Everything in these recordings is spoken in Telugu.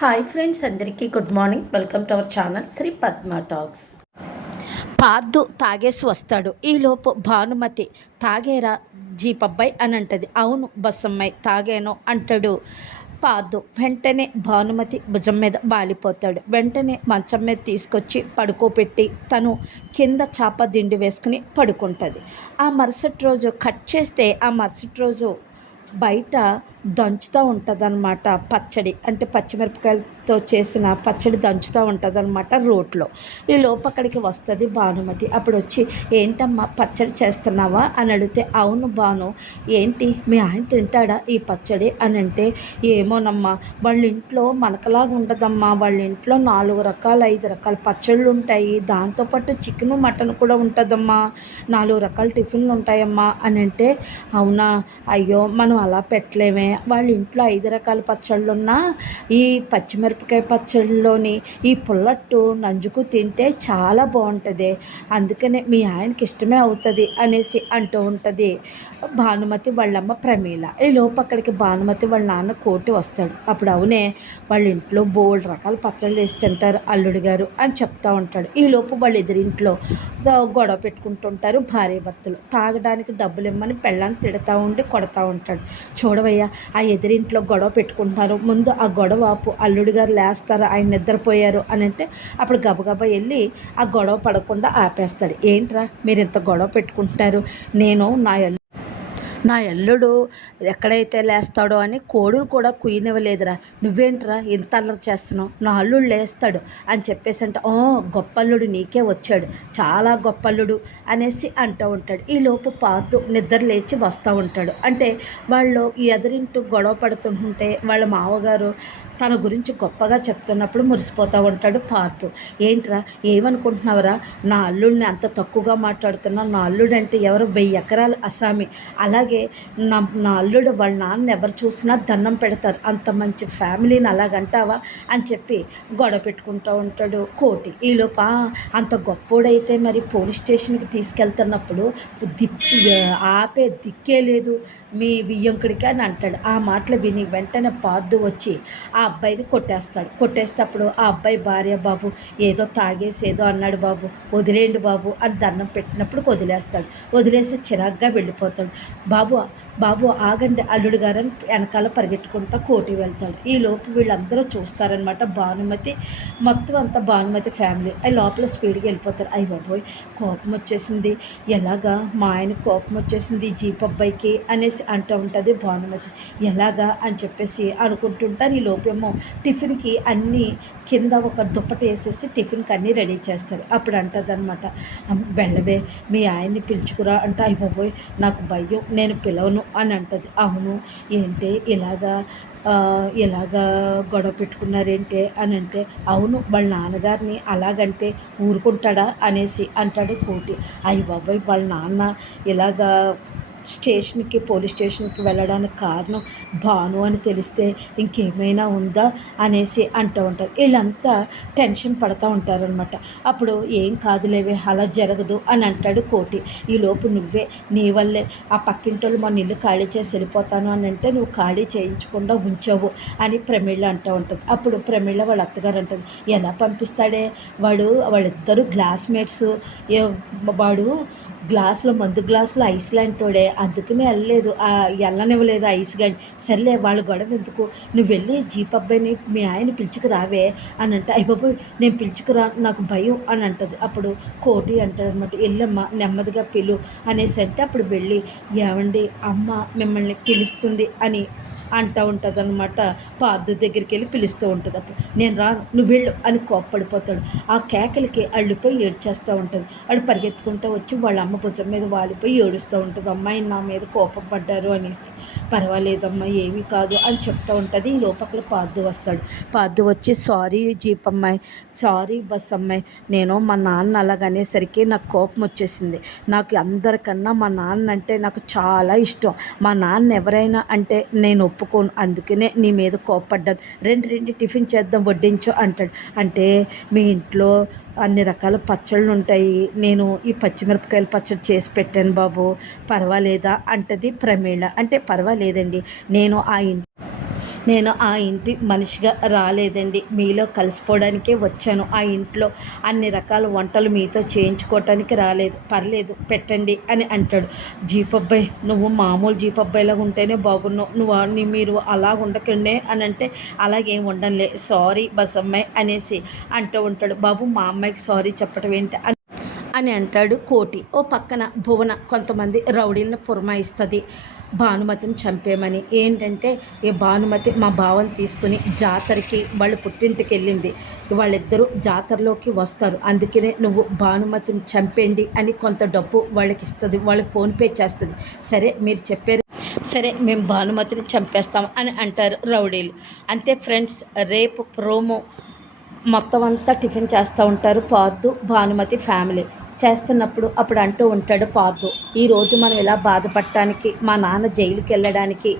హాయ్ ఫ్రెండ్స్ అందరికీ good morning. Welcome to our channel Shri Padma talks. పాద్దు తాగేసి వస్తాడు. ఈలోపు భానుమతి తాగేరా జీపబ్బాయి అని అంటది. అవును బస్సమ్మాయి తాగాను అంటాడు పాదు వెంటనే భానుమతి భుజం మీద బాలిపోతాడు వెంటనే మంచం మీద తీసుకొచ్చి పడుకోబెట్టి తను కింద చాప దిండి వేసుకుని పడుకుంటుంది. ఆ మరుసటి రోజు కట్ చేస్తే ఆ మరుసటి రోజు బయట దంచుతూ ఉంటుందన్నమాట పచ్చడి. అంటే పచ్చిమిరపకాయలతో చేసిన పచ్చడి దంచుతూ ఉంటుందన్నమాట రోట్లో. ఈ లోపక్కడికి వస్తుంది భానుమతి. అప్పుడు వచ్చి ఏంటమ్మా పచ్చడి చేస్తున్నావా? అని అడిగితే అవును భాను. ఏంటి? మీ ఆయన తింటాడా ఈ పచ్చడి? అని అంటే ఏమోనమ్మా. వాళ్ళ ఇంట్లో మనకలాగా ఉండదమ్మా. వాళ్ళ ఇంట్లో నాలుగు రకాల ఐదు రకాల పచ్చళ్ళు ఉంటాయి దాంతోపాటు చికెన్ మటన్ కూడా ఉంటుందమ్మా. నాలుగు రకాల టిఫిన్లు ఉంటాయమ్మా అని అంటే అవునా? అయ్యో! మనం అలా పెట్టలేమే. వాళ్ళ ఇంట్లో ఐదు రకాల పచ్చళ్ళు ఉన్నా ఈ పచ్చిమిరపకాయ పచ్చళ్ళలోని ఈ పుల్లట్టు నంజుకు తింటే చాలా బాగుంటుంది. అందుకనే మీ ఆయనకి ఇష్టమే అవుతుంది అనేసి అంటూ ఉంటుంది. భానుమతి వాళ్ళమ్మ ప్రమీల. ఈ లోపు అక్కడికి భానుమతి వాళ్ళ నాన్న కోటి వస్తాడు. అప్పుడు అవునే వాళ్ళ ఇంట్లో బోల్డ్ రకాల పచ్చళ్ళు వేసి తింటారు అల్లుడు గారు అని చెప్తా ఉంటాడు. ఈ లోపు వాళ్ళ ఎదురింట్లో గొడవ పెట్టుకుంటుంటారు భార్య భర్తలు తాగడానికి డబ్బులు ఇమ్మని పెళ్ళాన్ని తిడతా ఉండి కొడతా ఉంటాడు. చూడవయ్యా ఆ ఎదిరింట్లో గొడవ పెట్టుకుంటున్నారు. ముందు ఆ గొడవ ఆపు అల్లుడు గారు లేస్తారు ఆయన నిద్రపోయారు అని అంటే అప్పుడు గబగబా వెళ్ళి ఆ గొడవ పడకుండా ఆపేస్తాడు. ఏంట్రా మీరు ఇంత గొడవ పెట్టుకుంటున్నారు? నేను నా నా ఎల్లుడు ఎక్కడైతే లేస్తాడో అని కోడును కూడా కుయ్యనివ్వలేదురా. నువ్వేంట్రా ఇంత అల్లరి చేస్తున్నావు? నా అల్లుడు లేస్తాడు అని చెప్పేసి అంటే ఓ గొప్పల్లుడు నీకే వచ్చాడు. చాలా గొప్పల్లుడు అనేసి అంటూ ఉంటాడు. ఈ లోపు పాతు నిద్ర లేచి వస్తూ ఉంటాడు. అంటే వాళ్ళు ఎదురింటూ గొడవ పడుతుంటే వాళ్ళ మావగారు తన గురించి గొప్పగా చెప్తున్నప్పుడు మురిసిపోతూ ఉంటాడు పాతు ఏంట్రా ఏమనుకుంటున్నావురా? నా అల్లుడిని అంత తక్కువగా మాట్లాడుతున్నా. నా అల్లుడు అంటే ఎవరు వెయ్యి ఎకరాలు అసామి అలాగే నా నా అల్లుడు వాళ్ళ నాన్న ఎవరు చూసినా దండం పెడతారు. అంత మంచి ఫ్యామిలీని అలాగంటావా? అని చెప్పి గొడవ పెట్టుకుంటూ ఉంటాడు. కోటి ఈలోప అంత గొప్పోడైతే మరి పోలీస్ స్టేషన్కి తీసుకెళ్తున్నప్పుడు దిప్ ఆపే దిక్కే లేదు. మీ బియ్యంకుడికి అని అంటాడు. ఆ మాటలు విని వెంటనే పాద్దు వచ్చి ఆ అబ్బాయిని కొట్టేస్తాడు. కొట్టేసేటప్పుడు ఆ అబ్బాయి భార్య బాబు ఏదో తాగేసి ఏదో అన్నాడు బాబు వదిలేయండి బాబు అని దండం పెట్టినప్పుడు వదిలేస్తాడు. వదిలేసి చిరాగ్గా వెళ్ళిపోతాడు. బాబు బాబు బాబు ఆగండి అల్లుడు గారని వెనకాల పరిగెట్టుకుంటా కోటి వెళ్తాడు. ఈ లోపు వీళ్ళందరూ చూస్తారనమాట భానుమతి మొత్తం అంతా భానుమతి ఫ్యామిలీ అవి లోపల స్పీడ్గా వెళ్ళిపోతారు. అయ్యి బాబోయ్ కోపం వచ్చేసింది. ఎలాగా? మా ఆయన కోపం వచ్చేసింది. జీప్ అబ్బాయికి అనేసి అంటూ ఉంటుంది భానుమతి. ఎలాగా? అని చెప్పేసి అనుకుంటుంటారు. ఈ లోపేమో టిఫిన్కి అన్నీ కింద ఒక దుప్పట వేసేసి టిఫిన్కి అన్నీ రెడీ చేస్తారు. అప్పుడు అంటుంది అనమాట వెళ్ళవే మీ ఆయన్ని పిలుచుకురా అంటే. అయ్యి బాబోయ్ నాకు భయం. నేను నేను పిలవను అని అంటుంది. అవును ఏంటి ఇలాగా ఇలాగా గొడవ పెట్టుకున్నారేంటే అని అంటే అవును వాళ్ళ నాన్నగారిని అలాగంటే ఊరుకుంటాడా అనేసి అంటాడు కోటి. అయ్యి బాబాయ్ వాళ్ళ నాన్న ఇలాగా స్టేషన్కి పోలీస్ స్టేషన్కి వెళ్ళడానికి కారణం భాను అని తెలిస్తే ఇంకేమైనా ఉందా అనేసి అంటూ ఉంటారు. వీళ్ళంతా టెన్షన్ పడుతూ ఉంటారనమాట అప్పుడు ఏం కాదులేవే అలా జరగదు అని అంటాడు కోటి. ఈలోపు నువ్వే నీ వల్లే. ఆ పక్కింటోళ్ళు మన ఇల్లు ఖాళీ చేసి వెళ్ళిపోతాను అని అంటే నువ్వు ఖాళీ చేయించకుండా ఉంచవు అని ప్రమిళ్ళ అంటూ ఉంటుంది. అప్పుడు ప్రమిళ్ళ వాళ్ళ అత్తగారు అంటుంది ఎలా పంపిస్తాడే? వాడు వాళ్ళిద్దరు గ్లాస్మేట్స్ వాడు గ్లాసులో మందు గ్లాసులో ఐస్ లాంటోడే. అందుకనే వెళ్ళలేదు. వెళ్ళనివ్వలేదు ఐస్ గాని సర్లే వాళ్ళ గొడవ ఎందుకు? నువ్వు వెళ్ళి జీప్ అబ్బాయిని మీ ఆయన పిలుచుకురావే అని అంటే. అయ్యబాబు నేను పిలుచుకురా నాకు భయం అని అంటుంది. అప్పుడు కోటి అంటాడు అనమాట వెళ్ళమ్మా నెమ్మదిగా పిలు అనేసి అంటే అప్పుడు వెళ్ళి ఏమండి అమ్మ మిమ్మల్ని పిలుస్తుంది అని అంటూ ఉంటుంది అనమాట పాదు దగ్గరికి వెళ్ళి పిలుస్తూ ఉంటుంది అప్పుడు. నేను రా నువ్వు వెళ్ళు అని కోప్పడిపోతాడు. ఆ కేకలకి అళ్ళిపోయి ఏడ్చేస్తూ ఉంటుంది. అడు పరిగెత్తుకుంటూ వచ్చి వాళ్ళ అమ్మ భుజం మీద వాలిపోయి ఏడుస్తూ ఉంటుంది. అమ్మాయి నా మీద కోపం పడ్డారు అనేసి. పర్వాలేదమ్మా ఏమీ కాదు అని చెప్తూ ఉంటుంది. ఈ లోపల పాదు వస్తాడు. పాదు వచ్చి సారీ జీప్ అమ్మాయి సారీ బస్ అమ్మాయి నేను మా నాన్న అలాగనేసరికి నాకు కోపం వచ్చేసింది నాకు అందరికన్నా మా నాన్న అంటే నాకు చాలా ఇష్టం. మా నాన్న ఎవరైనా అంటే నేను ఒప్పుకోను. అందుకనే నీ మీద కోప్పడ్డాను. రెండు రెండు టిఫిన్ చేద్దాం వడ్డించు అంటాడు. అంటే మీ ఇంట్లో అన్ని రకాల పచ్చళ్ళు ఉంటాయి. నేను ఈ పచ్చిమిరపకాయల పచ్చడి చేసి పెట్టాను బాబు. పర్వాలేదా? అంటది ప్రమీళ. అంటే పర్వాలేదండి. నేను ఆ ఇంటి నేను ఆ ఇంటి మనిషిగా రాలేదండి. మీలో కలిసిపోవడానికే వచ్చాను. ఆ ఇంట్లో అన్ని రకాల వంటలు మీతో చేయించుకోవటానికి రాలేదు. పర్లేదు పెట్టండి అని అంటాడు. జీపబ్బాయి నువ్వు మామూలు జీపబ్బాయిలాగా ఉంటేనే బాగున్నావు. నువ్వు ఆ- మీరు అలా ఉండకుండే అని అంటే అలాగేం ఉండలే సారీ బసమ్మాయి అనేసి అంటూ ఉంటాడు. బాబు మా అమ్మాయికి సారీ చెప్పడం ఏంటి అని అంటాడు కోటి. ఓ పక్కన భువన కొంతమంది రౌడీలను పురమాయిస్తుంది. భానుమతిని చంపేమని. ఏంటంటే ఈ భానుమతి మా బావని తీసుకుని జాతరకి వాళ్ళు పుట్టింటికి వెళ్ళింది వాళ్ళిద్దరూ జాతరలోకి వస్తారు. అందుకనే నువ్వు భానుమతిని చంపేయండి అని కొంత డబ్బు వాళ్ళకి ఇస్తుంది వాళ్ళకి ఫోన్పే చేస్తుంది. సరే మీరు చెప్పారు సరే మేము భానుమతిని చంపేస్తాం అని అంటారు రౌడీలు. అంతే ఫ్రెండ్స్ రేపు ప్రోమో మొత్తం అంతా టిఫిన్ చేస్తూ ఉంటారు పార్దు భానుమతి ఫ్యామిలీ. చేస్తున్నప్పుడు అప్పుడు అంటూ ఉంటాడు పార్థు ఈరోజు మనం ఇలా బాధపడటానికి మా నాన్న జైలుకి వెళ్ళడానికి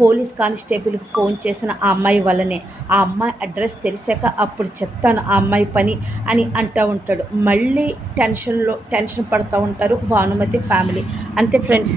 పోలీస్ కానిస్టేబుల్కి ఫోన్ చేసిన ఆ అమ్మాయి వల్లనే. ఆ అమ్మాయి అడ్రస్ తెలిసాక అప్పుడు చెప్తాను ఆ అమ్మాయి పని అని అంటూ ఉంటాడు. మళ్ళీ టెన్షన్లో టెన్షన్ పడుతూ ఉంటారు భానుమతి ఫ్యామిలీ. అంతే ఫ్రెండ్స్.